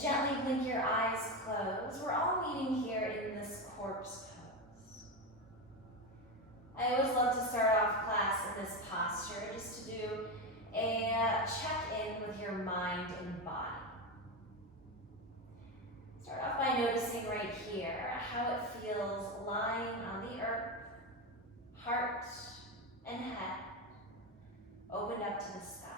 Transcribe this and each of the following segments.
Gently blink your eyes closed. We're all meeting here in this corpse pose. I always love to start off class in this posture just to do a check-in with your mind and body. Start off by noticing right here how it feels lying on the earth, heart and head opened up to the sky.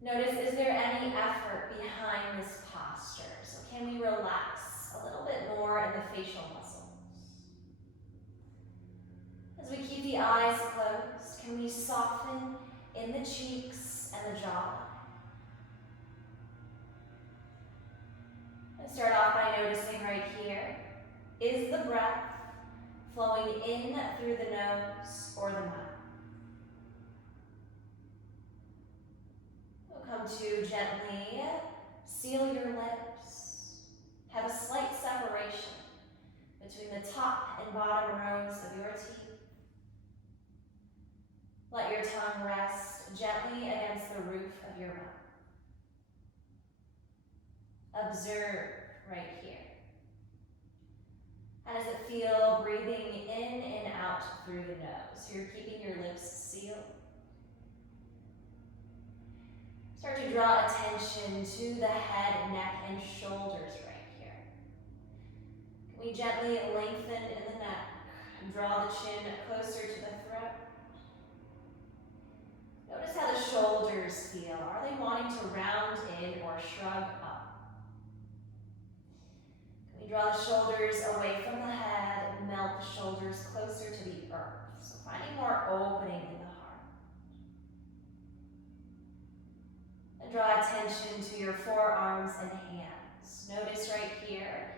Notice, is there any effort behind this posture? So can we relax a little bit more in the facial muscles? As we keep the eyes closed, can we soften in the cheeks and the jawline? And start off by noticing right here, is the breath flowing in through the nose or the mouth? Come to gently seal your lips. Have a slight separation between the top and bottom rows of your teeth. Let your tongue rest gently against the roof of your mouth. Observe right here. How does it feel breathing in and out through the nose? So you're keeping your lips sealed. Start to draw attention to the head, neck, and shoulders right here. Can we gently lengthen in the neck and draw the chin closer to the throat? Notice how the shoulders feel. Are they wanting to round in or shrug up? Can we draw the shoulders away from the head and melt the shoulders closer to the earth? So finding more opening in the heart. And draw attention to your forearms and hands. Notice right here,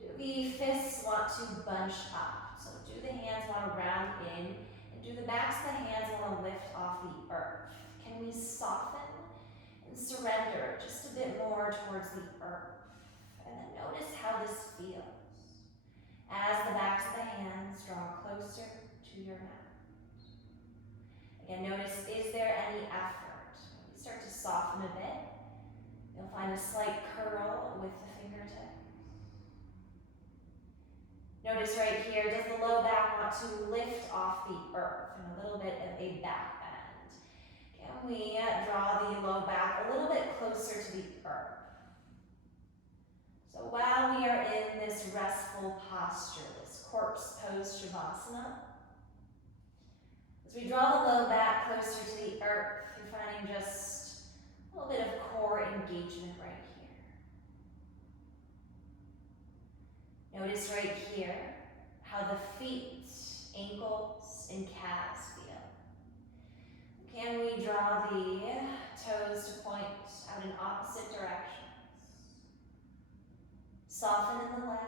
do the fists want to bunch up? So do the hands want to round in, and do the backs of the hands want to lift off the earth? Can we soften and surrender just a bit more towards the earth? And then notice how this feels as the backs of the hands draw closer to your mat. Again, notice, is there any effort? Start to soften a bit. You'll find a slight curl with the fingertips. Notice right here, does the low back want to lift off the earth and a little bit of a back bend? Can we draw the low back a little bit closer to the earth? So while we are in this restful posture, this corpse pose Shavasana, as we draw the low back closer to the earth, you're finding just a little bit of core engagement right here. Notice right here how the feet, ankles, and calves feel. Can we draw the toes to point out in opposite directions? Soften in the legs,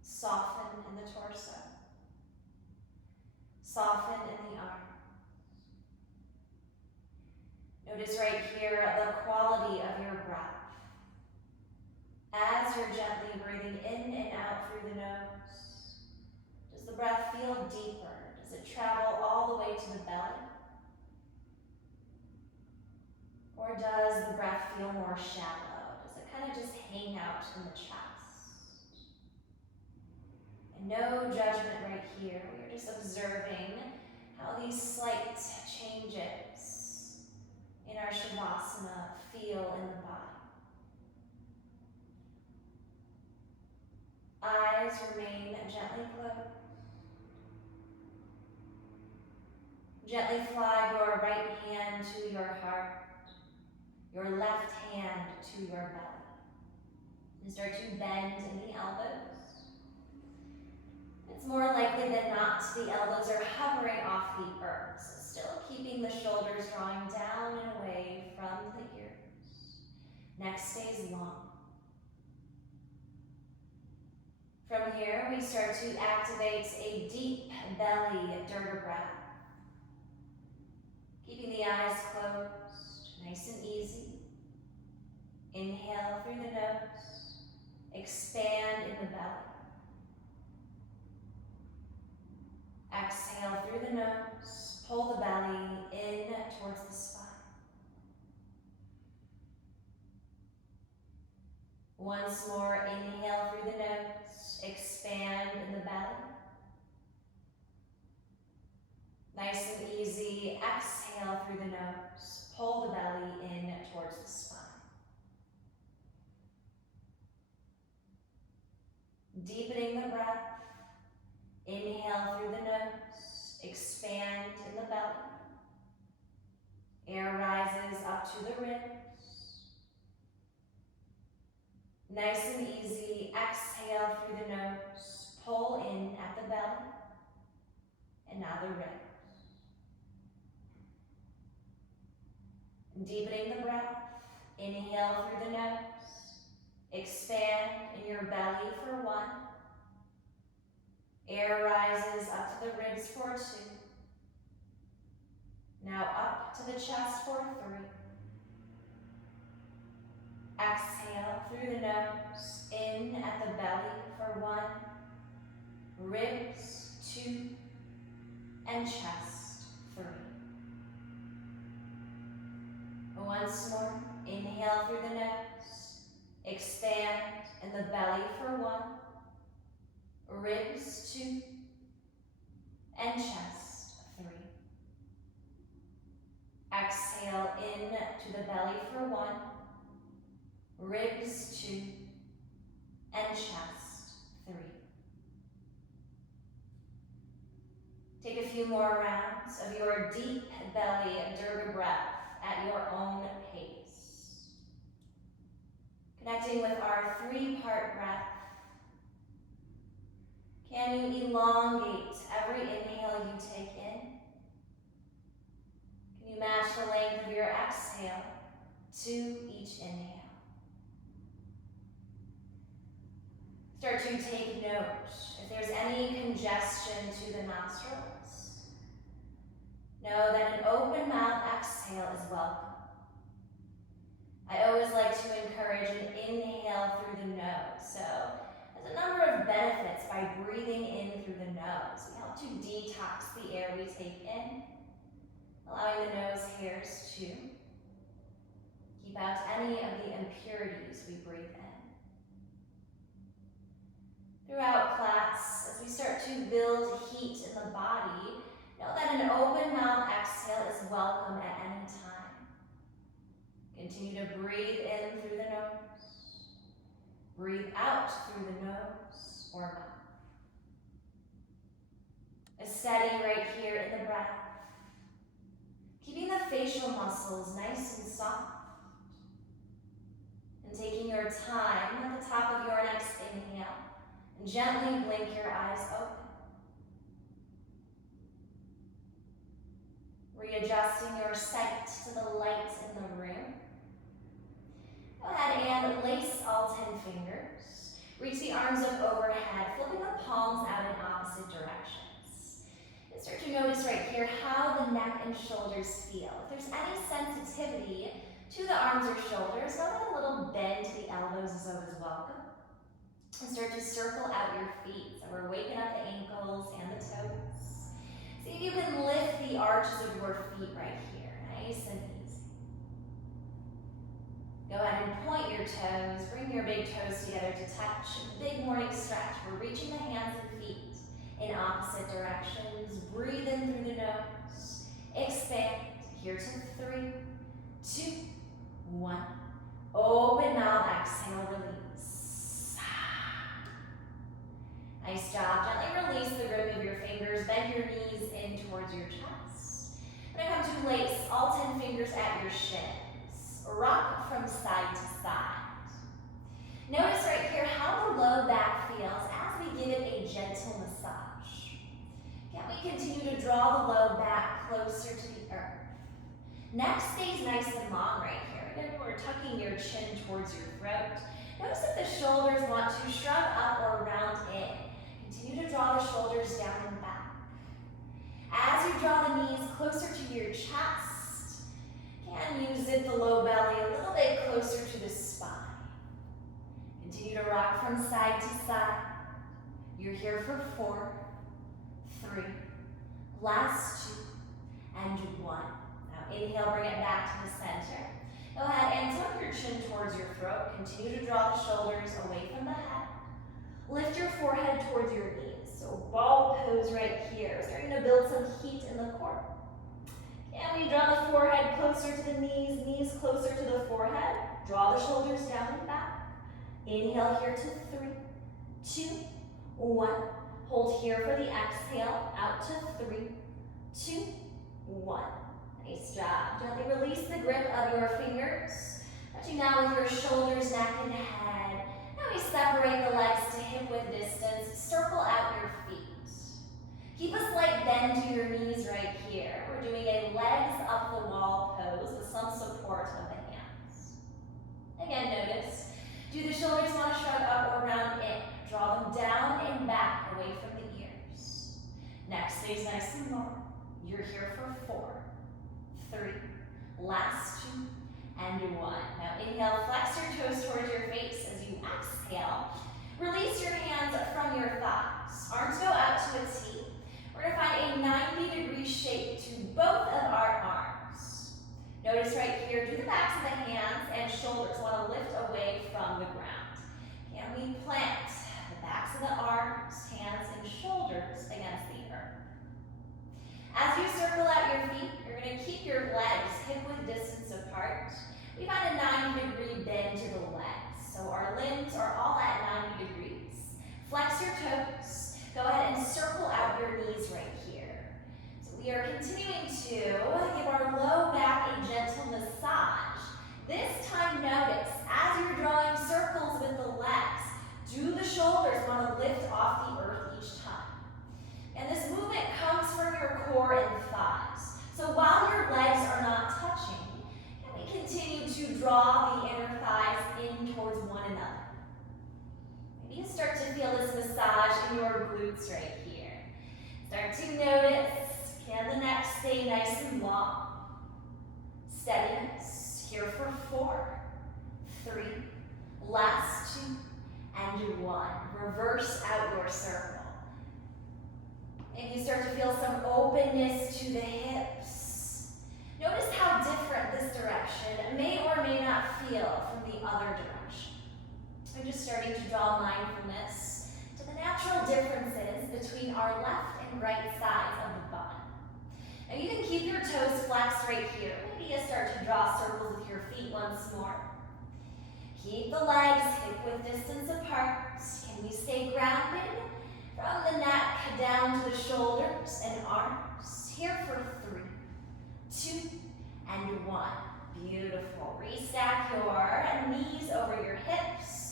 soften in the torso, soften in the arms. Notice right here the quality of your breath. As you're gently breathing in and out through the nose, does the breath feel deeper? Does it travel all the way to the belly? Or does the breath feel more shallow? Does it kind of just hang out in the chest? And no judgment right here. We're just observing how these slight changes in our Shavasana feel in the body. Eyes remain gently closed. Gently fly your right hand to your heart, your left hand to your belly. And start to bend in the elbows. It's more likely than not the elbows are hovering off the earth, so still keeping the shoulders drawing down and away from the ears. Neck stays long. From here, we start to activate a deep belly dirter breath. Keeping the eyes closed, nice and easy. Inhale through the nose, expand in the belly. Exhale through the nose, pull the belly in towards the spine. once more, inhale through the nose, expand in the belly. Nice and easy, exhale through the nose, pull the belly in towards the spine. Deepening the breath, inhale through the nose, expand in the belly. Air rises up to the ribs. Nice and easy, exhale through the nose, pull in at the belly, and now the ribs. Deepening the breath, inhale through the nose, expand in your belly for 1. Air rises up to the ribs for 2. Now up to the chest for 3. Exhale through the nose, in at the belly for 1. Ribs, 2. And chest, 3. Once more, inhale through the nose, expand in the belly for 1, ribs 2, and chest 3. Exhale in to the belly for 1, ribs 2, and chest 3. Take a few more rounds of your deep belly Durga breath at your own pace. Connecting with our 3-part breath. Can you elongate every inhale you take in? Can you match the length of your exhale to each inhale? Start to take note if there's any congestion to the nostrils. Know that an open mouth exhale is welcome. I always like to encourage an inhale through the nose. So there's a number of benefits by breathing in through the nose. We help to detox the air we take in, allowing the nose hairs to keep out any of the impurities we breathe in. Throughout class, as we start to build heat in the body, know that an open mouth exhale is welcome at any time. Continue to breathe in through the nose. Breathe out through the nose or mouth. A steady right here in the breath. Keeping the facial muscles nice and soft. And taking your time at the top of your next inhale, and gently blink your eyes open. Readjusting your sight to the light in the room. Go ahead and lace all 10 fingers. Reach the arms up overhead, flipping the palms out in opposite directions. And start to notice right here how the neck and shoulders feel. If there's any sensitivity to the arms or shoulders, know that a little bend to the elbows is always welcome. And start to circle out your feet. So we're waking up the ankles and the toes. See if you can lift the arches of your feet right here, nice and easy. Go ahead and point your toes, bring your big toes together to touch. Big morning stretch. We're reaching the hands and feet in opposite directions. Breathe in through the nose. Expand. Here to 3, 2, 1. Open mouth, exhale, release. Nice job. Gently release the grip of your fingers. Bend your knees in towards your chest. When I come to lace all 10 fingers at your shins. Rock from side to side. Notice right here how the low back feels as we give it a gentle massage. Can we continue to draw the low back closer to the earth? Neck stays nice and long right here. Again, we're tucking your chin towards your throat. Notice if the shoulders want to shrug up or round in. Continue to draw the shoulders down and back. As you draw the knees closer to your chest, can you zip the low belly a little bit closer to the spine. Continue to rock from side to side. You're here for 4, 3, last 2, and 1. Now inhale, bring it back to the center. Go ahead and tuck your chin towards your throat. Continue to draw the shoulders away from the head. Lift your forehead towards your knees. So ball pose right here. Starting to build some heat in the core. And we draw the forehead closer to the knees, knees closer to the forehead. Draw the shoulders down and back. Inhale here to 3, 2, 1. Hold here for the exhale. Out to 3, 2, 1. Nice job. Gently release the grip of your fingers. Touching now with your shoulders, neck, and head. Now we separate the legs to hip width distance. Circle out your feet. Keep a slight bend to your knees right here. We're doing a legs up the wall pose with some support of the hands. Again, notice, do the shoulders want to shrug up or round in? Draw them down and back away from the ears. Neck stays nice and long. You're here for 4, 3, last 2, and 1. Now inhale, flex your toes towards your face as you exhale. Release your hands from your thighs. Arms go out to a T. We're going to find a 90-degree shape to both of our arms. Notice right here, do the backs of the hands and shoulders want to lift away from the ground. Can we plant the backs of the arms, hands, and shoulders against the earth? As you circle out your feet, you're going to keep your legs hip-width distance apart. We find a 90-degree bend to the legs. So our limbs are all at 90 degrees. Flex your toes. Go ahead and circle out your knees right here. So we are continuing to give our low back a gentle massage. This time, notice, as you're drawing circles with the legs, do the shoulders want to lift off the earth each time? And this movement comes from your core and thighs. So while your legs are not touching, can we continue to draw the inner thighs in towards one another? Maybe you start to feel this massage in your glutes right here. Start to notice, can the neck stay nice and long? Steadiness, here for 4, 3, last 2, and 1. Reverse out your circle. And you start to feel some openness to the hips. Notice how different this direction may or may not feel from the other direction. We're just starting to draw mindfulness to the natural differences between our left and right sides of the body. Now you can keep your toes flexed right here. Maybe you start to draw circles with your feet once more. Keep the legs hip-width distance apart. Can we stay grounded? From the neck down to the shoulders and arms. Here for 3, 2, and 1. Beautiful. Restack your knees over your hips.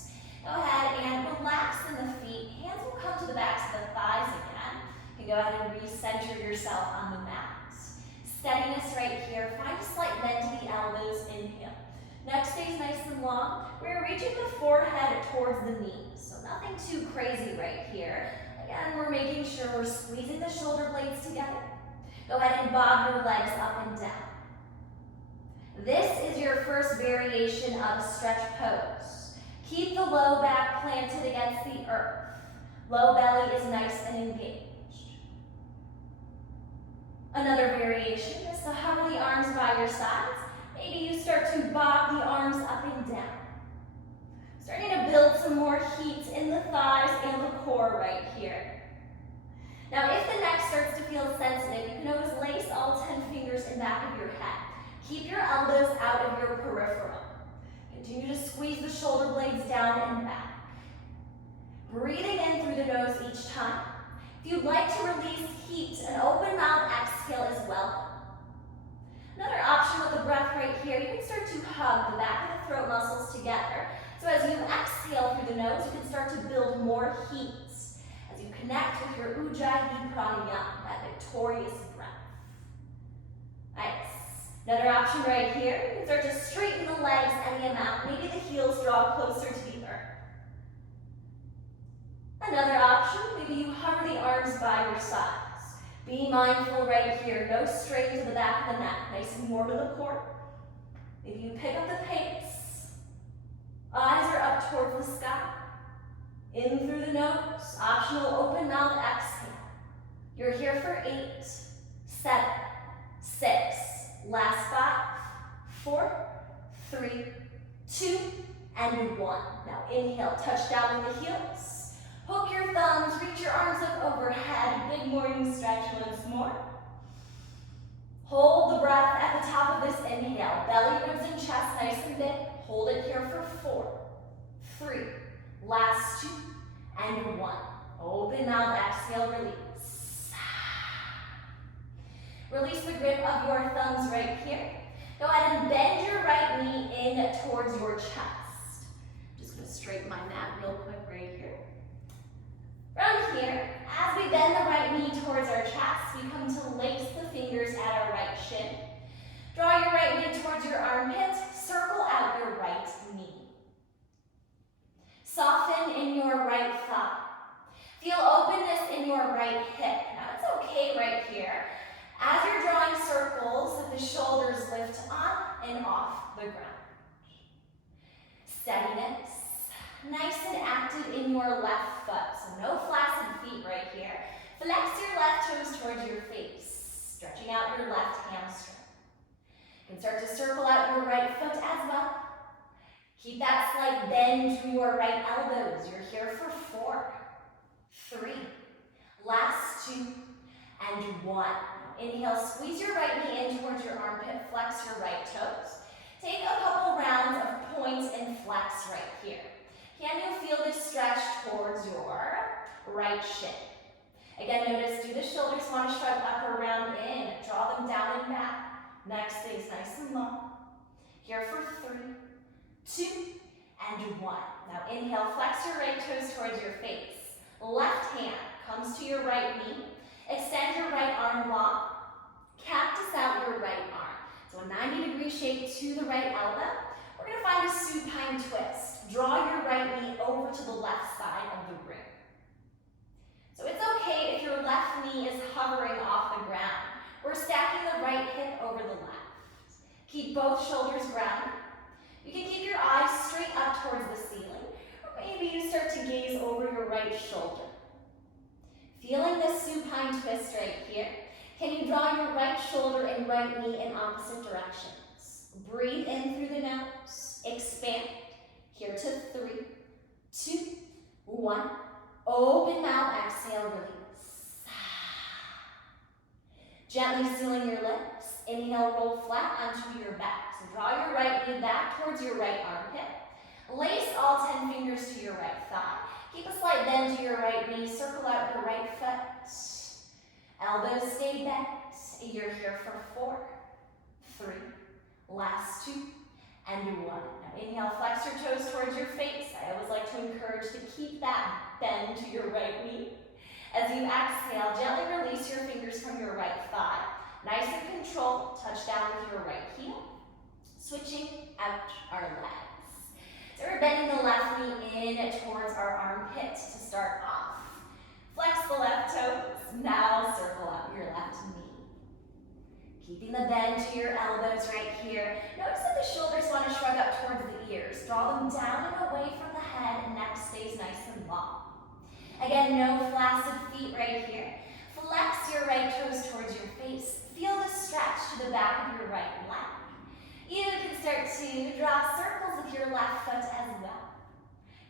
Go ahead and relax in the feet. Hands will come to the backs of the thighs again. You can go ahead and recenter yourself on the mat. Steadiness right here. Find a slight bend to the elbows. Inhale. Neck stays nice and long. We're reaching the forehead towards the knees. So nothing too crazy right here. Again, we're making sure we're squeezing the shoulder blades together. Go ahead and bob your legs up and down. This is your first variation of stretch pose. Keep the low back planted against the earth. Low belly is nice and engaged. Another variation is to hover the arms by your sides. Maybe you start to bob the arms up and down. Starting to build some more heat in the thighs and the core right here. Now, if the neck starts to feel sensitive, you can always lace all 10 fingers in back of your head. Keep your elbows out of your peripheral. Continue to squeeze the shoulder blades down and back. Breathing in through the nose each time. If you'd like to release heat, an open mouth exhale is welcome. Another option with the breath right here, you can start to hug the back of the throat muscles together. So as you exhale through the nose, you can start to build more heat as you connect with your Ujjayi Pranayama, that victorious breath. Nice. Another option right here, you can start to straighten the legs any amount. Maybe the heels draw closer to the earth. Another option, maybe you hover the arms by your sides. Be mindful right here, no strain to the back of the neck, nice and warm in the core. Maybe you pick up the pace. Eyes are up towards the sky. In through the nose, optional open mouth exhale. You're here for 8, 7, 6, last 5, 4, 3, 2, and 1. Now inhale, touch down with the heels. Hook your thumbs, reach your arms up overhead. Big morning stretch once more. Hold the breath at the top of this inhale. Belly, ribs, and chest nice and big. Hold it here for 4, 3, last 2, and 1. Open mouth, exhale, release. Release the grip of your thumbs right here. Go ahead and bend your right knee in towards your chest. Just gonna straighten my mat real quick right here. From here, as we bend the right knee towards our chest, we come to lace the fingers at our right shin. Draw your right knee towards your armpit, circle out your right knee. Soften in your right thigh. Feel openness in your right hip. Now it's okay right here. As you're drawing circles, the shoulders lift on and off the ground. Steadiness. Nice and active in your left foot. So no flaccid feet right here. Flex your left toes towards your face, stretching out your left hamstring. You can start to circle out your right foot as well. Keep that slight bend to your right elbows. You're here for 4, 3, last 2, and 1. Inhale, squeeze your right knee in towards your armpit, flex your right toes. Take a couple rounds of point and flex right here. Can you feel this stretch towards your right shin? Again, notice, do the shoulders want to shrug up or round in? Draw them down and back. Neck stays nice and long. Here for 3, 2, and 1. Now inhale, flex your right toes towards your face. Left hand comes to your right knee. Extend your right arm long. Cactus out your right arm. So a 90-degree shape to the right elbow. We're going to find a supine twist. Draw your right knee over to the left side of the room. So it's okay if your left knee is hovering off the ground. We're stacking the right hip over the left. Keep both shoulders grounded. You can keep your eyes straight up towards the ceiling, or maybe you start to gaze over your right shoulder. Feeling this supine twist right here, can you draw your right shoulder and right knee in opposite directions? Breathe in through the nose, expand. Here to 3, 2, 1. Open mouth, exhale, release. Gently sealing your lips. Inhale, roll flat onto your back. So draw your right knee back towards your right armpit. Lace all 10 fingers to your right thigh. Keep a slight bend to your right knee. Circle out your right foot. Elbows stay bent. You're here for 4, 3, last 2, and 1. Now inhale, flex your toes towards your face. I always like to encourage to keep that bend to your right knee. As you exhale, gently release your fingers from your right thigh. Nice and controlled, touch down with your right heel. Switching out our legs. So we're bending the left knee in towards our armpit to start off. Flex the left toes. Now circle out your left knee. Keeping the bend to your elbows right here. Notice that the shoulders want to shrug up towards the ears. Draw them down and away from the head, and neck stays nice and long. Again, no flaccid feet right here. Flex your right toes towards your face. Feel the stretch to the back of your right leg. You can start to draw circles with your left foot as well.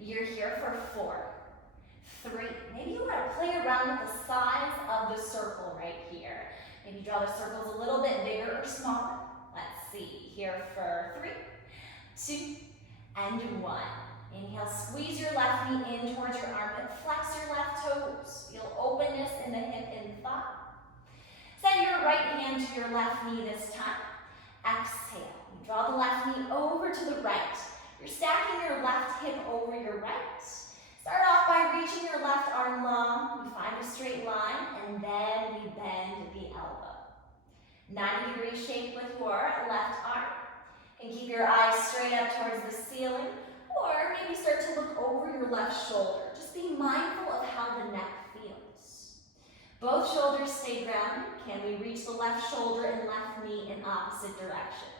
You're here for 4, 3. Maybe you want to play around with the size of the circle right here. Maybe draw the circles a little bit bigger or smaller. Let's see. Here for 3, 2, and 1. Inhale, squeeze your left knee in towards your armpit. Flex your left toes. Feel openness in the hip and thigh. Send your right hand to your left knee this time. Exhale. You draw the left knee over to the right. You're stacking your left hip over your right. Start off by reaching your left arm long. We find a straight line, and then we bend the elbow. 90-degree shape with your left arm. And keep your eyes straight up towards the ceiling, or maybe start to look over your left shoulder. Just be mindful of how the neck feels. Both shoulders stay grounded. Can we reach the left shoulder and left knee in opposite directions?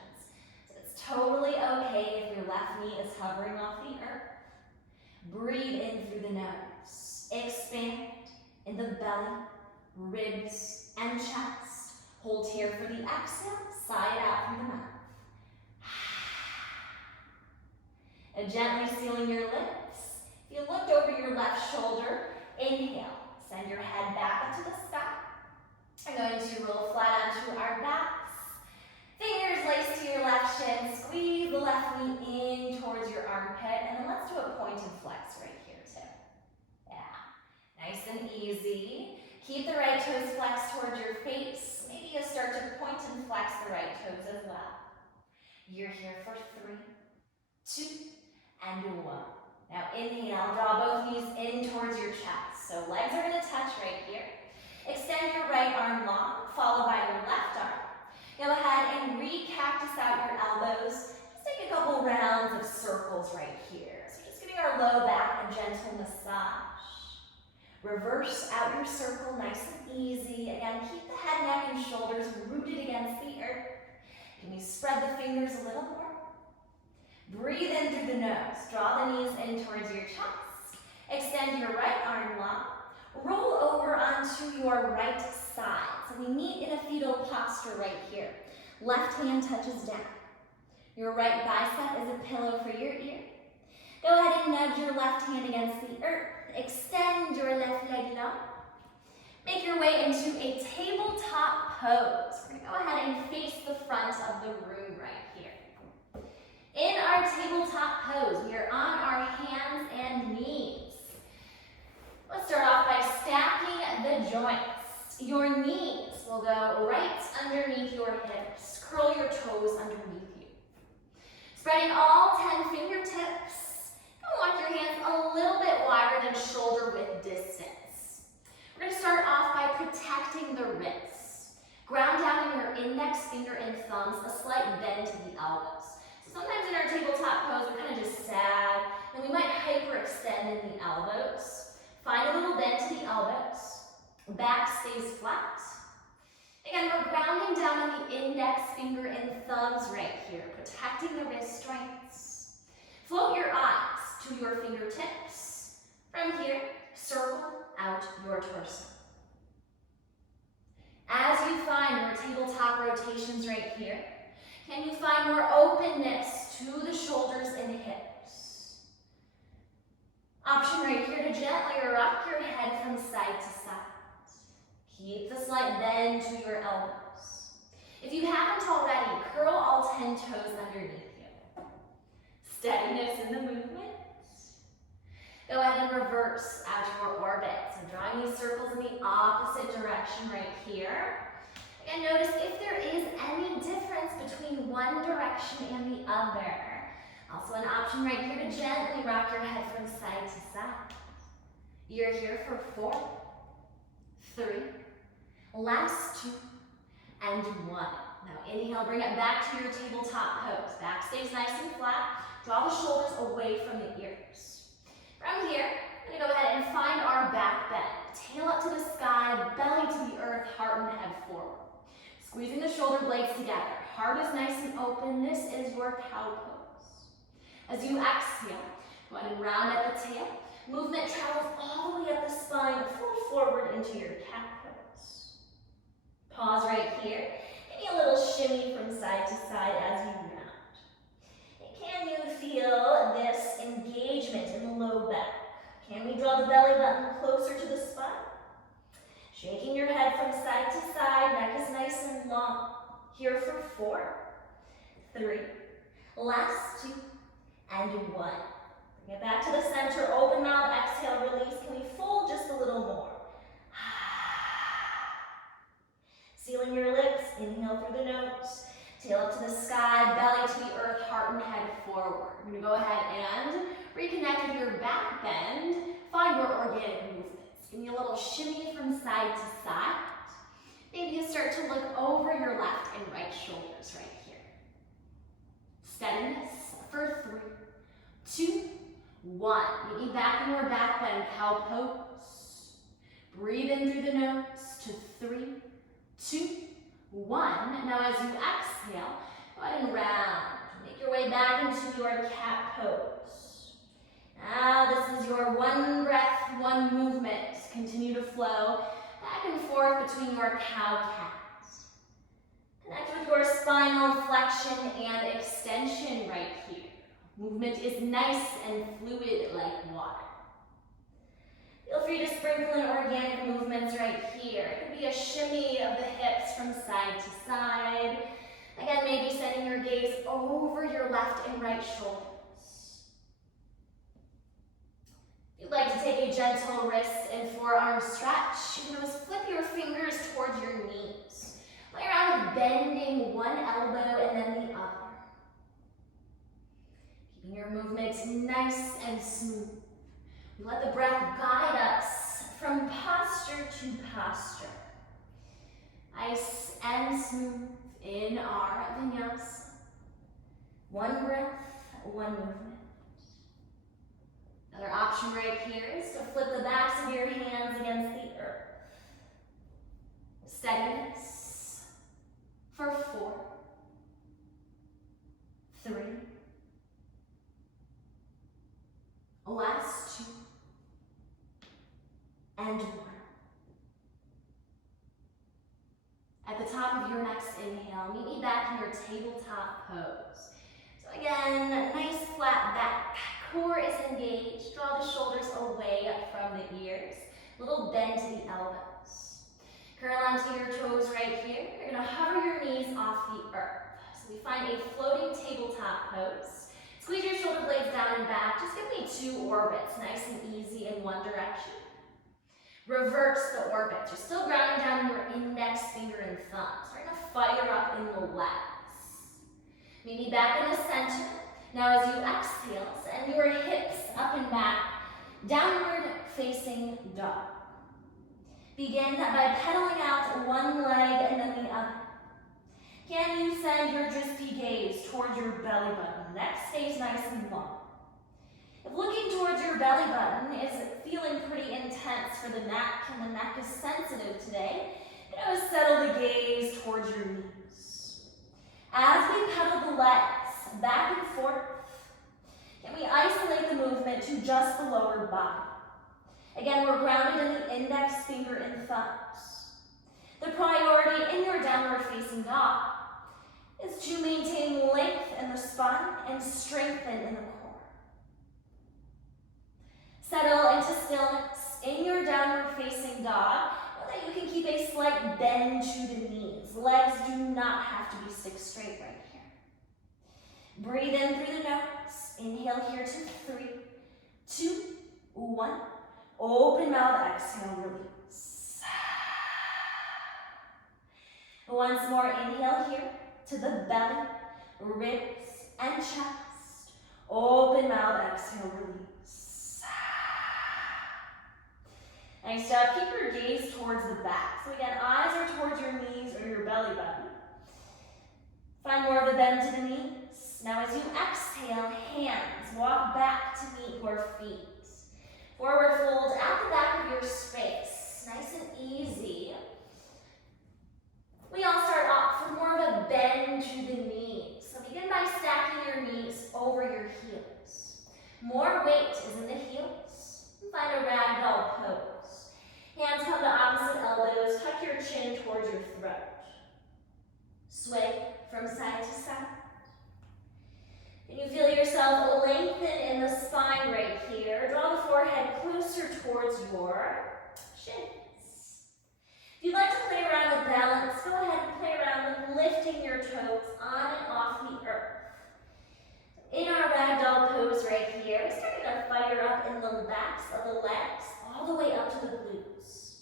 So it's totally okay if your left knee is hovering off the earth. Breathe in through the nose. Expand in the belly, ribs, and chest. Hold here for the exhale. Sigh it out from the mouth. And gently sealing your lips. If you looked over your left shoulder, inhale. Send your head back up to the sky. We're going to roll flat onto our backs. Fingers laced to your left shin. Squeeze the left knee in towards your armpit. And then let's do a point and flex right here too. Yeah, nice and easy. Keep the right toes flexed towards your face. Maybe you start to point and flex the right toes as well. You're here for 3, 2, and 1. Now inhale, draw both knees in towards your chest. So legs are going to touch right here. Extend your right arm long, followed by your left arm. Go ahead and re-cactus out your elbows. Just take a couple rounds of circles right here. So just giving our low back a gentle massage. Reverse out your circle nice and easy. Again, keep the head, neck, and shoulders rooted against the earth. Can you spread the fingers a little more? Breathe in through the nose. Draw the knees in towards your chest. Extend your right arm long. Roll over onto your right side. So we meet in a fetal posture right here. Left hand touches down. Your right bicep is a pillow for your ear. Go ahead and nudge your left hand against the earth. Extend your left leg long. Make your way into a tabletop pose. We're going to go ahead and face the front of the room right here. In our tabletop pose, we are on our hands and knees. Let's start off by stacking the joints. Your knees will go right underneath your hips. Curl your toes underneath you. Spreading all 10 fingertips. Walk your hands a little bit wider than shoulder width distance. We're going to start off by protecting the wrists. Ground down in your index finger and thumbs, a slight bend to the elbows. So sometimes in our tabletop pose, we're kind of just sad, and we might hyperextend in the elbows. Find a little bend to the elbows. Back stays flat. Again, we're grounding down on the index finger and thumbs right here, protecting the wrist joints. Float your eyes to your fingertips. From here, circle out your torso. As you find more tabletop rotations right here, can you find more openness to the shoulders and hips? Option right here to gently rock your head from side to side. Keep the slight bend to your elbows. If you haven't already, curl all 10 toes underneath you. Steadiness in the movement. Go ahead and reverse out your orbit. So drawing these circles in the opposite direction right here. Again, notice if there is any difference between one direction and the other. Also an option right here to gently rock your head from side to side. You're here for 4, 3, last 2, and 1. Now inhale, bring it back to your tabletop pose. Back stays nice and flat. Draw the shoulders away from the ears. From here, we're going to go ahead and find our back bend. Tail up to the sky, belly to the earth, heart and head forward. Squeezing the shoulder blades together. Heart is nice and open. This is your cow pose. As you exhale, go ahead and round at the tail. Movement travels all the way up the spine. Fold forward into your cat pose. Pause right here. Maybe a little shimmy from side to side as you round. Can you feel this engagement in the low back? Can we draw the belly button closer to the spine? Shaking your head from side to side, neck is nice and long. Here for 4, 3, last 2, and 1. Bring it back to the center, open mouth, exhale, release. Can we fold just a little more? Sealing your lips, inhale through the nose. Tail up to the sky, belly to the earth, heart and head forward. We're going to go ahead and reconnect with your back bend. Find your organic movements. Give me a little shimmy from side to side. Maybe you start to look over your left and right shoulders right here. Steadiness for 3, 2, 1. Maybe back in your back bend, cow pose. Breathe in through the nose to 3, 2, 1. Now as you exhale, go ahead and round. Make your way back into your cat pose. Now this is your one breath, one movement. Continue to flow back and forth between your cow-cat. Connect with your spinal flexion and extension right here. Movement is nice and fluid like water. Feel free to sprinkle in organic movements right here. It could be a shimmy of the hips from side to side. Again, maybe sending your gaze over your left and right shoulders. If you'd like to take a gentle wrist and forearm stretch, you can always flip your fingers towards your knees. Play around with bending one elbow and then the other. Keeping your movements nice and smooth. We let the breath guide us from posture to posture. Nice and smooth in our vinyasa. One breath, one movement. Another option right here is to flip the backs of your hands against the earth. Steadiness for 4, 3, last 2, and 1. At the top of your next inhale, meet me back in your tabletop pose. So again, nice flat back, core is engaged. Draw the shoulders away from the ears. Little bend to the elbows. Curl onto your toes right here. You're gonna hover your knees off the earth. So we find a floating tabletop pose. Squeeze your shoulder blades down and back. Just give me 2 orbits, nice and easy in one direction. Reverse the orbits. You're still grounding down your index finger and thumb. Starting to fire up in the legs. Meet me back in the center. Now as you exhale, send your hips up and back. Downward facing dog. Begin by pedaling out one leg and then the other. Can you send your droopy gaze towards your belly button? Neck stays nice and long. If looking towards your belly button is feeling pretty intense for the neck and the neck is sensitive today, you know, settle the gaze towards your knees. As we pedal the legs back and forth, can we isolate the movement to just the lower body? Again, we're grounded in the index finger and thumbs. The priority in your downward facing dog is to maintain length in the spine and strengthen in the core. Settle into stillness in your downward facing dog. Know that you can keep a slight bend to the knees. Legs do not have to be stick straight right here. Breathe in through the nose. Inhale here to 3, 2, 1. Open mouth, exhale, release. Once more, inhale here to the belly, ribs, and chest. Open mouth, exhale, release. Nice job. Keep your gaze towards the back. So again, eyes are towards your knees or your belly button. Find more of a bend to the knees. Now as you exhale, hands walk back to meet your feet. Forward fold at the back of your space. Nice and easy. We all start off with more of a bend to the knees. So begin by stacking your knees over your heels. More weight is in the heels. Find a ragdoll pose. Hands come to opposite elbows. Tuck your chin towards your throat. Sway from side to side. Can you feel yourself lengthen in the spine right here? Draw the forehead closer towards your shins. If you'd like to play around with balance, go ahead and play around with lifting your toes on and off the earth. In our ragdoll pose right here, starting to fire up in the backs of the legs, all the way up to the glutes.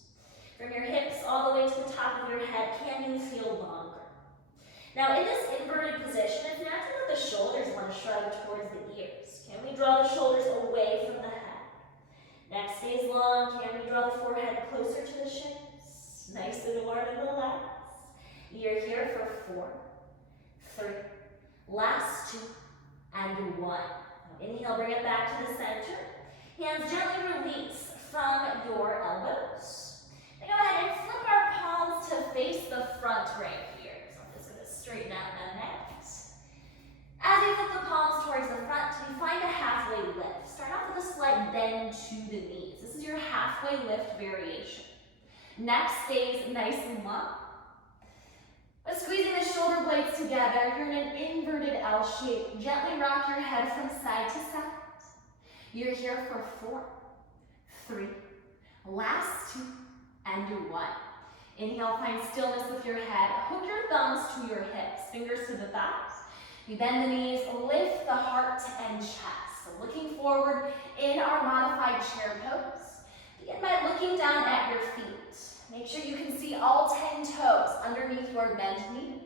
From your hips all the way to the top of your head, can you feel longer? Now in this inverted position, it's natural that the shoulders want to shrug towards the ears. Can we draw the shoulders away from the head? Neck stays long. Can we draw the forehead closer to the shins? Nice and warm in the legs. Ear here for 4, 3, last 2, and 1. Now inhale, bring it back to the center. Hands gently release from your elbows. Now go ahead and flip our palms to face the front right here. Straighten out the neck. As you flip the palms towards the front, you find a halfway lift. Start off with a slight bend to the knees. This is your halfway lift variation. Neck stays nice and long. But squeezing the shoulder blades together. together. You're in an inverted L shape. Gently rock your head from side to side. You're here for 4, 3, last 2, and 1. Inhale, find stillness with your head. Hook your thumbs to your hips, fingers to the thighs. You bend the knees, lift the heart and chest. So looking forward in our modified chair pose. Begin by looking down at your feet. Make sure you can see all 10 toes underneath your bent knees.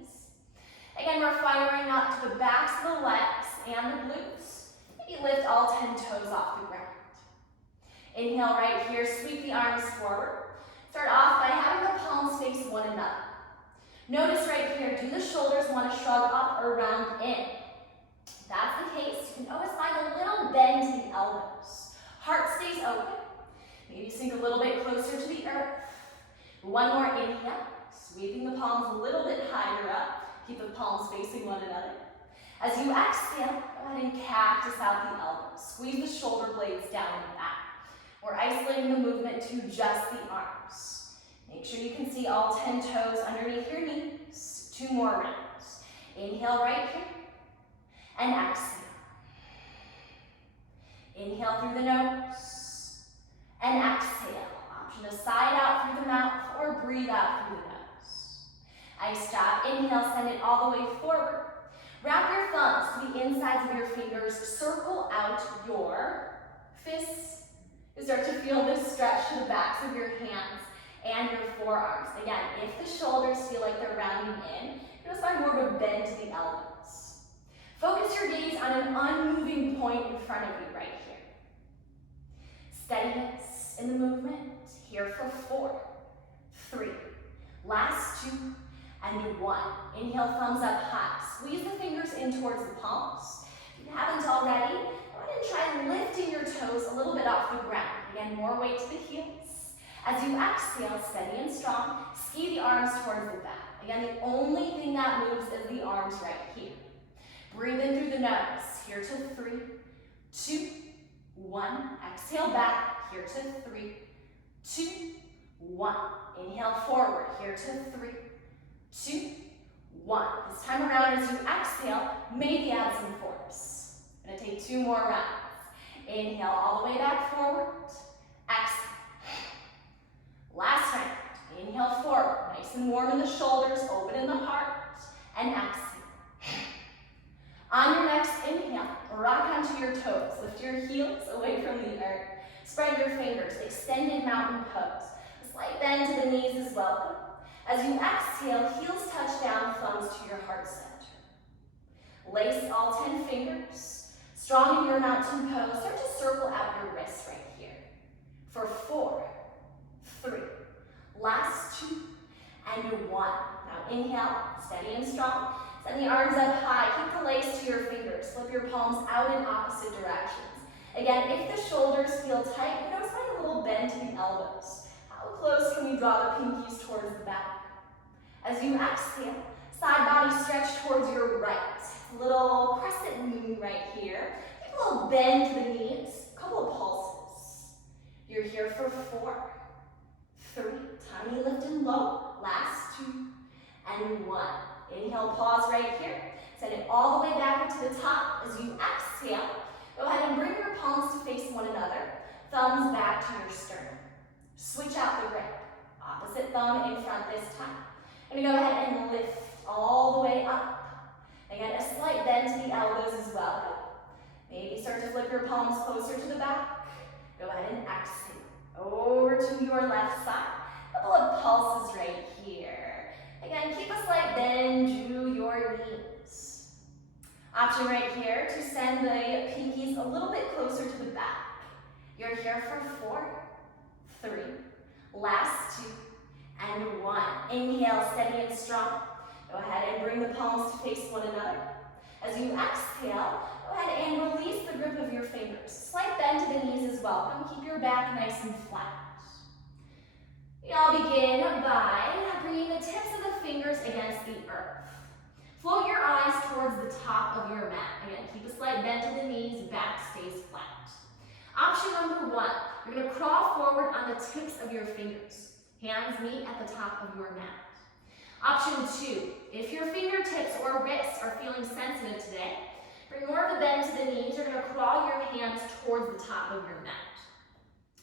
Again, we're firing up to the backs of the legs and the glutes. Maybe lift all 10 toes off the ground. Inhale right here, sweep the arms forward. Start off by having the palms face one another. Notice right here, do the shoulders want to shrug up or round in? If that's the case, you can always find a little bend to the elbows. Heart stays open. Maybe sink a little bit closer to the earth. One more inhale, sweeping the palms a little bit higher up. Keep the palms facing one another. As you exhale, go ahead and cactus out the elbows. Squeeze the shoulder blades down and back. We're isolating the movement to just the arms. Make sure you can see all 10 toes underneath your knees. 2 more rounds. Inhale right here, and exhale. Inhale through the nose, and exhale. Option to sigh out through the mouth or breathe out through the nose. Nice job. Inhale, send it all the way forward. Wrap your thumbs to the insides of your fingers. Circle out your fists. You start to feel this stretch to the backs of your hands and your forearms. Again, if the shoulders feel like they're rounding in, you'll find more of a bend to the elbows. Focus your gaze on an unmoving point in front of you right here. Steadiness in the movement. Here for 4, 3, last 2, and 1. Inhale, thumbs up high. Squeeze the fingers in towards the palms. If you haven't already, go ahead and try lifting your toes a little bit off the ground. Again, more weight to the heels. As you exhale, steady and strong, ski the arms towards the back. Again, the only thing that moves is the arms right here. Breathe in through the nose. Here to 3, 2, 1. Exhale back. Here to 3, 2, 1. Inhale forward. Here to 3, 2, 1. This time around, as you exhale, may the abs enforce. I'm going to take 2 more rounds. Inhale all the way back forward. Exhale. Last round. Inhale forward. Nice and warm in the shoulders, open in the heart, and exhale. On your next inhale, rock onto your toes. Lift your heels away from the earth. Spread your fingers. Extended mountain pose. A slight bend to the knees is welcome. As you exhale, heels touch down, thumbs to your heart center. Lace all 10 fingers. Strong in your mountain pose. Start to circle out your wrists right here. For 4, 3, last 2, and 1. Now inhale, steady and strong. Send the arms up high. Keep the lace to your fingers. Flip your palms out in opposite directions. Again, if the shoulders feel tight, you can always find a little bend to the elbows. How close can we draw the pinkies towards the back? As you exhale, side body stretch towards your right. A little crescent moon right here. Keep a little bend to the knees. A couple of pulses. You're here for 4, 3, tiny lift and low. Last 2, and 1. Inhale, pause right here. Send it all the way back up to the top. As you exhale, go ahead and bring your palms to face one another. Thumbs back to your sternum. Switch out the grip. Opposite thumb in front this time. I'm going to go ahead and lift all the way up. Again, a slight bend to the elbows as well. Maybe start to flip your palms closer to the back. Go ahead and exhale. Over to your left side. A couple of pulses right here. Again, keep a slight bend to your knees. Option right here to send the pinkies a little bit closer to the back. You're here for 4, 3, last 2, and 1. Inhale, steady and strong. Go ahead and bring the palms to face one another. As you exhale, go ahead and release the grip of your fingers. Slight bend to the knees is welcome. Keep your back nice and flat. We all begin by bringing the tips of the fingers against the earth. Float your eyes towards the top of your mat. Again, keep a slight bend to the knees, back stays flat. Option number 1, you're going to crawl forward on the tips of your fingers. Hands meet at the top of your mat. Option 2, if If your fingertips or wrists are feeling sensitive today, bring more of a bend to the knees. You're going to crawl your hands towards the top of your mat.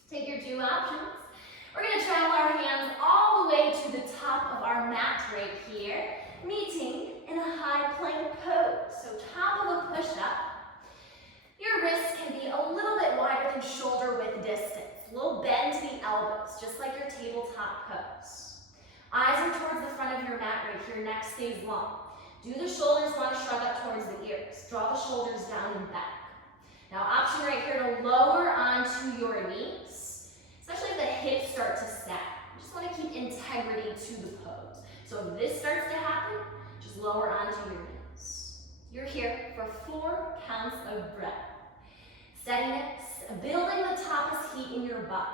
Take your 2 options. We're going to travel our hands all the way to the top of our mat right here, meeting in a high plank pose. So top of a push-up. Your wrists can be a little bit wider than shoulder width distance. A little bend to the elbows, just like your tabletop pose. Eyes are towards the front of your mat right here, neck stays long. Do the shoulders want to shrug up towards the ears? Draw the shoulders down and back. Now option right here to lower onto your knees, especially if the hips start to snap. You just want to keep integrity to the pose. So if this starts to happen, just lower onto your knees. You're here for 4 counts of breath. Steadiness, building the toughest heat in your body.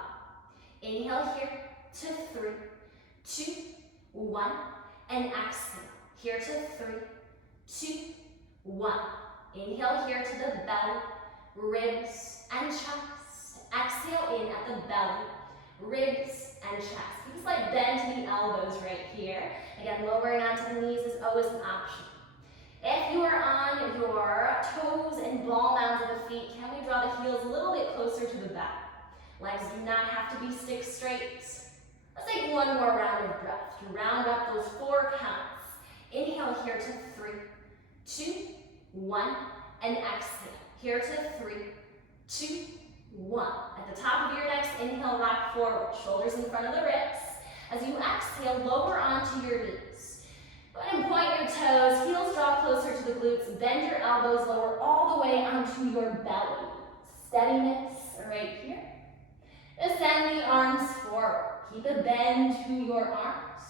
Inhale here to 3, 2, 1, and exhale. Here to 3, 2, 1. Inhale here to the belly, ribs, and chest. Exhale in at the belly, ribs, and chest. Keep a slight bend to the elbows right here. Again, lowering onto the knees is always an option. If you are on your toes and ball mounds of the feet, can we draw the heels a little bit closer to the back? Legs do not have to be stick straight. Let's take 1 more round of breath to round up those 4 counts. Inhale here to 3, 2, 1, and exhale. Here to 3, 2, 1. At the top of your next inhale, rock forward, shoulders in front of the ribs. As you exhale, lower onto your knees. Go ahead and point your toes, heels draw closer to the glutes, bend your elbows, lower all the way onto your belly. Steadiness right here. Ascend the arms forward. Keep a bend to your arms.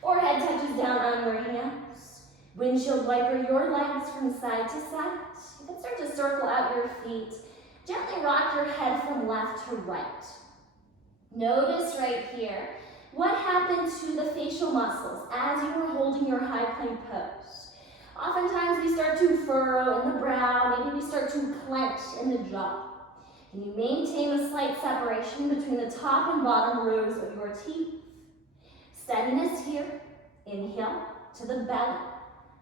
Forehead touches down on your hands. Windshield wiper your legs from side to side. You can start to circle out your feet. Gently rock your head from left to right. Notice right here what happened to the facial muscles as you were holding your high plank pose. Oftentimes we start to furrow in the brow, maybe we start to clench in the jaw. Can you maintain a slight separation between the top and bottom rows of your teeth? Steadiness here. Inhale to the belly,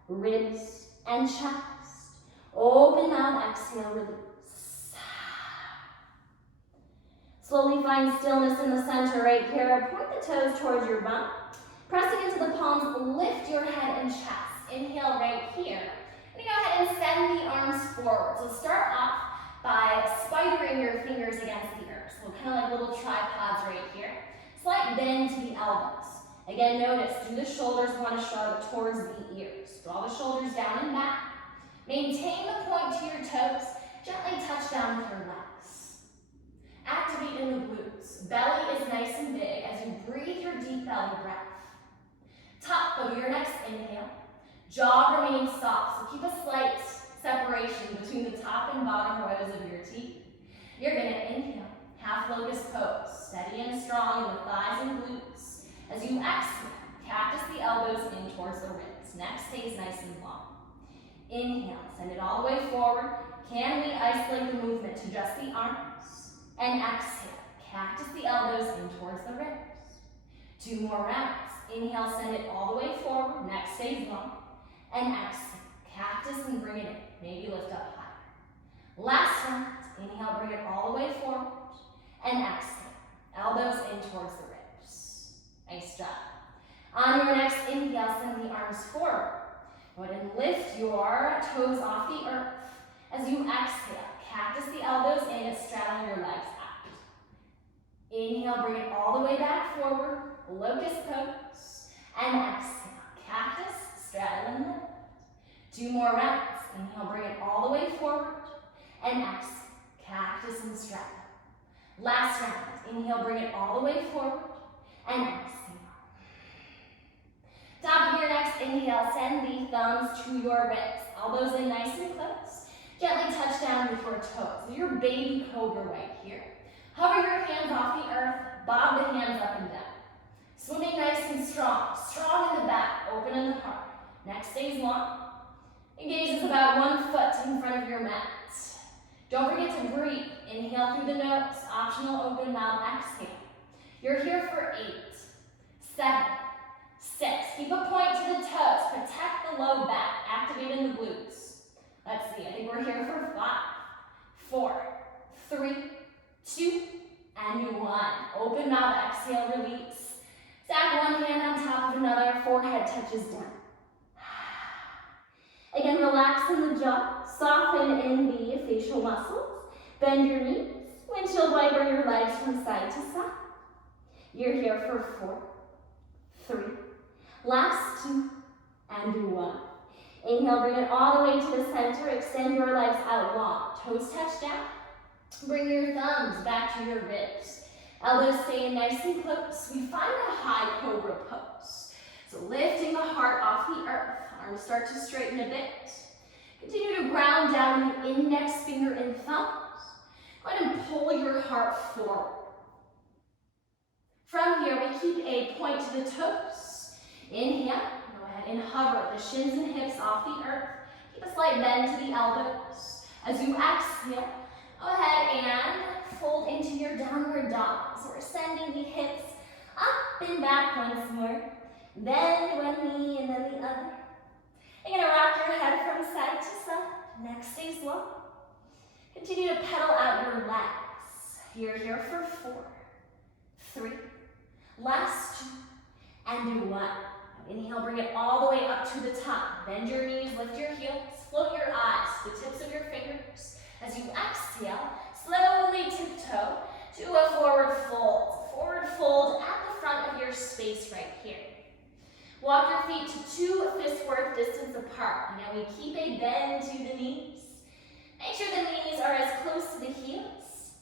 ribs, and chest. Open mouth, exhale, release. Slowly find stillness in the center right here. Point the toes towards your bum. Pressing into the palms, lift your head and chest. Inhale right here. And go ahead and send the arms forward. So start off by spidering your fingers against the earth. So kind of like little tripods right here. Slight bend to the elbows. Again, notice, do the shoulders want to shrug towards the ears? Draw the shoulders down and back. Maintain the point to your toes. Gently touch down with your legs. Activate in the glutes. Belly is nice and big as you breathe your deep belly breath. Top of your next inhale. Jaw remains soft, so keep a slight separation between the top and bottom rows of your teeth. You're going to inhale, half locust pose, steady and strong in the thighs and glutes. As you exhale, cactus the elbows in towards the ribs. Neck stays nice and long. Inhale, send it all the way forward. Can we isolate the movement to just the arms? And exhale, cactus the elbows in towards the ribs. 2 more rounds. Inhale, send it all the way forward. Neck stays long. And exhale, cactus and bring it in. Maybe lift up higher. Last round. Inhale, bring it all the way forward. And exhale, elbows in towards the ribs. Nice job. On your next inhale, send the arms forward. Go ahead and lift your toes off the earth. As you exhale, cactus the elbows in, straddling your legs out. Inhale, bring it all the way back forward, locust pose. And exhale, cactus, straddle and lift. 2 more rounds. Inhale, bring it all the way forward. And exhale, cactus and straddle. Last round. Inhale, bring it all the way forward. And exhale. Top of your next inhale, send the thumbs to your ribs. Elbows in nice and close. Gently touch down with your toes. So your baby cobra right here. Hover your hands off the earth. Bob the hands up and down. Swimming nice and strong. Strong in the back. Open in the heart. Neck stays long. Gaze is about 1 foot in front of your mat. Don't forget to breathe. Inhale through the nose. Optional open mouth exhale. You're here for 8, 7, 6. Keep a point to the toes. Protect 3, 2, and 1. Open mouth, exhale, release. Stack one hand on top of another, forehead touches down. Again, relax in the jaw, soften in the facial muscles, bend your knees, windshield wiper your legs from side to side. You're here for 4, 3, last 2, and 1. Inhale, bring it all the way to the center, extend your legs out long, toes touch down. Bring your thumbs back to your ribs. Elbows stay in nice and close. We find a high Cobra pose. So lifting the heart off the earth. Arms start to straighten a bit. Continue to ground down the index finger and thumbs. Go ahead and pull your heart forward. From here, we keep a point to the toes. Inhale, go ahead and hover the shins and hips off the earth. Keep a slight bend to the elbows. As you exhale, go ahead and fold into your downward dog. So we're sending the hips up and back once more. Bend one knee and then the other. You're gonna rock your head from side to side. Neck stays long. Continue to pedal out your legs. You're here for 4, 3, last 2, and 1. Inhale, bring it all the way up to the top. Bend your knees, lift your heels, float your eyes to the tips of your fingers. As you exhale, slowly tiptoe to a forward fold. Forward fold at the front of your space right here. Walk your feet to 2 fist worth distance apart. Now we keep a bend to the knees. Make sure the knees are as close to the heels.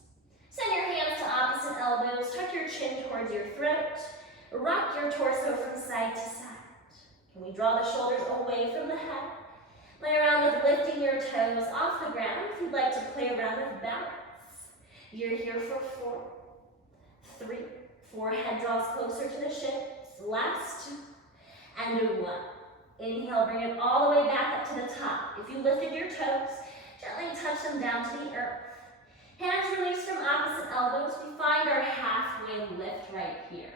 Send your hands to opposite elbows. Tuck your chin towards your throat. Rock your torso from side to side. Can we draw the shoulders away from the head? Play around with lifting your toes off the ground if you'd like to play around with balance. You're here for 4, 3, forehead draws closer to the shins. Last 2, and 1. Inhale, bring it all the way back up to the top. If you lifted your toes, gently touch them down to the earth. Hands release from opposite elbows. We find our halfway lift right here.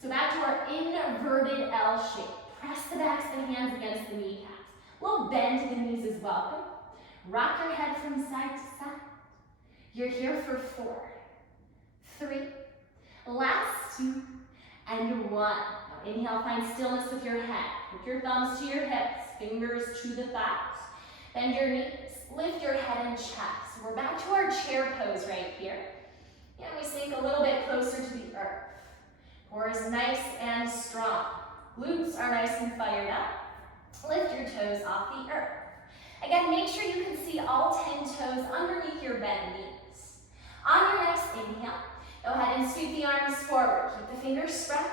So back to our inverted L shape. Press the backs of the hands against the kneecaps. A little bend to the knees is welcome. Rock your head from side to side. You're here for 4, 3, last 2, and 1. Inhale, find stillness with your head. Put your thumbs to your hips, fingers to the thighs. Bend your knees, lift your head and chest. We're back to our chair pose right here. And we sink a little bit closer to the earth. Core is nice and strong. Glutes are nice and fired up. Lift your toes off the earth. Again, make sure you can see all 10 toes underneath your bent knees. On your next inhale, go ahead and sweep the arms forward. Keep the fingers spread.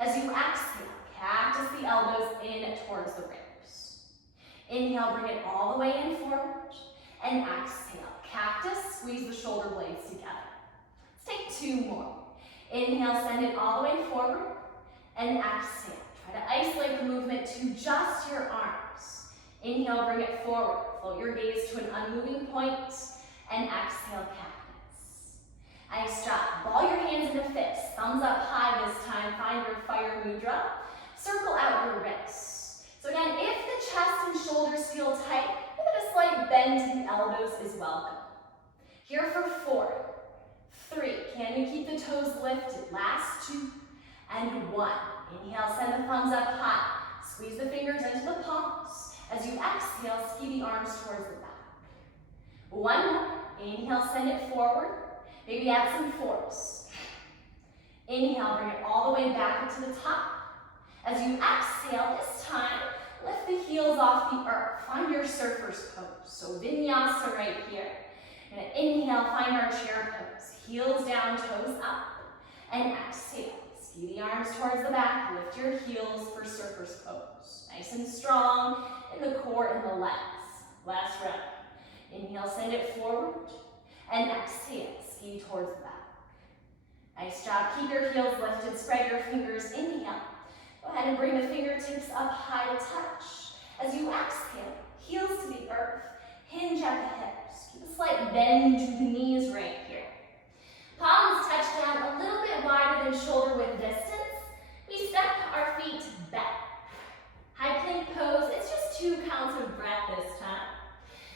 As you exhale, cactus the elbows in towards the ribs. Inhale, bring it all the way in forward. And exhale, cactus, squeeze the shoulder blades together. Let's take 2 more. Inhale, send it all the way forward. And exhale, try to isolate the movement to just your arms. Inhale, bring it forward. Float your gaze to an unmoving point. And exhale, cactus. Nice job. Ball your hands into fists. Thumbs up high this time. Find your fire mudra. Circle out your wrists. So again, if the chest and shoulders feel tight, give it a slight bend to the elbows is welcome. Here for 4, 3. Can you keep the toes lifted? Last 2, and 1. Inhale, send the thumbs up high. Squeeze the fingers into the palms. As you exhale, ski the arms towards the back. 1 more. Inhale, send it forward. Maybe add some force. Inhale, bring it all the way back up to the top. As you exhale, this time, lift the heels off the earth. Find your surfer's pose. So vinyasa right here. You're gonna inhale, find our chair pose. Heels down, toes up. And exhale. Ski the arms towards the back. Lift your heels for surfer's pose. Nice and strong in the core and the legs. Last round. Inhale, send it forward. And exhale, ski towards the back. Nice job. Keep your heels lifted. Spread your fingers. Inhale. Go ahead and bring the fingertips up high to touch. As you exhale, heels to the earth. Hinge at the hips. Keep a slight bend to the knees right here. Palms touch down a little bit wider than shoulder width distance. We step our feet back. High plank pose. It's just 2 counts of breath this time.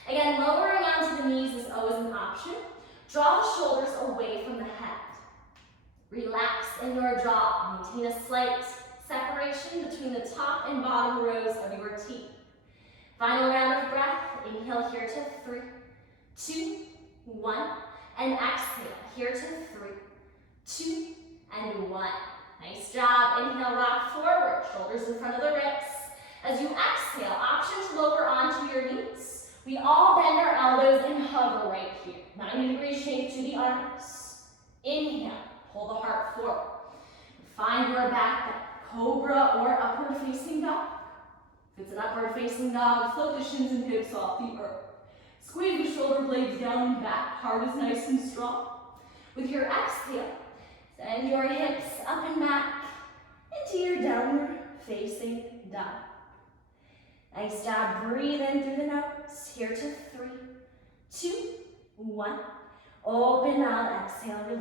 Again, lowering onto the knees is always an option. Draw the shoulders away from the head. Relax in your jaw. Maintain a slight separation between the top and bottom rows of your teeth. Final round of breath. Inhale here to 3, 2, 1. And exhale here to 3, 2, and 1. Nice job. Inhale, rock forward. Shoulders in front of the wrists. As you exhale, option to lower onto your knees. We all bend our elbows and hover right here. 90-degree shape to the arms. Inhale, pull the heart forward. Find your back bend. Cobra or upward facing dog. If it's an upward facing dog, float the shins and hips off the earth. Squeeze the shoulder blades down and back. Heart is nice and strong. With your exhale, send your hips up and back into your downward facing dog. Nice job. Breathe in through the nose. Here to 3, 2, 1. Open up. Exhale. Release.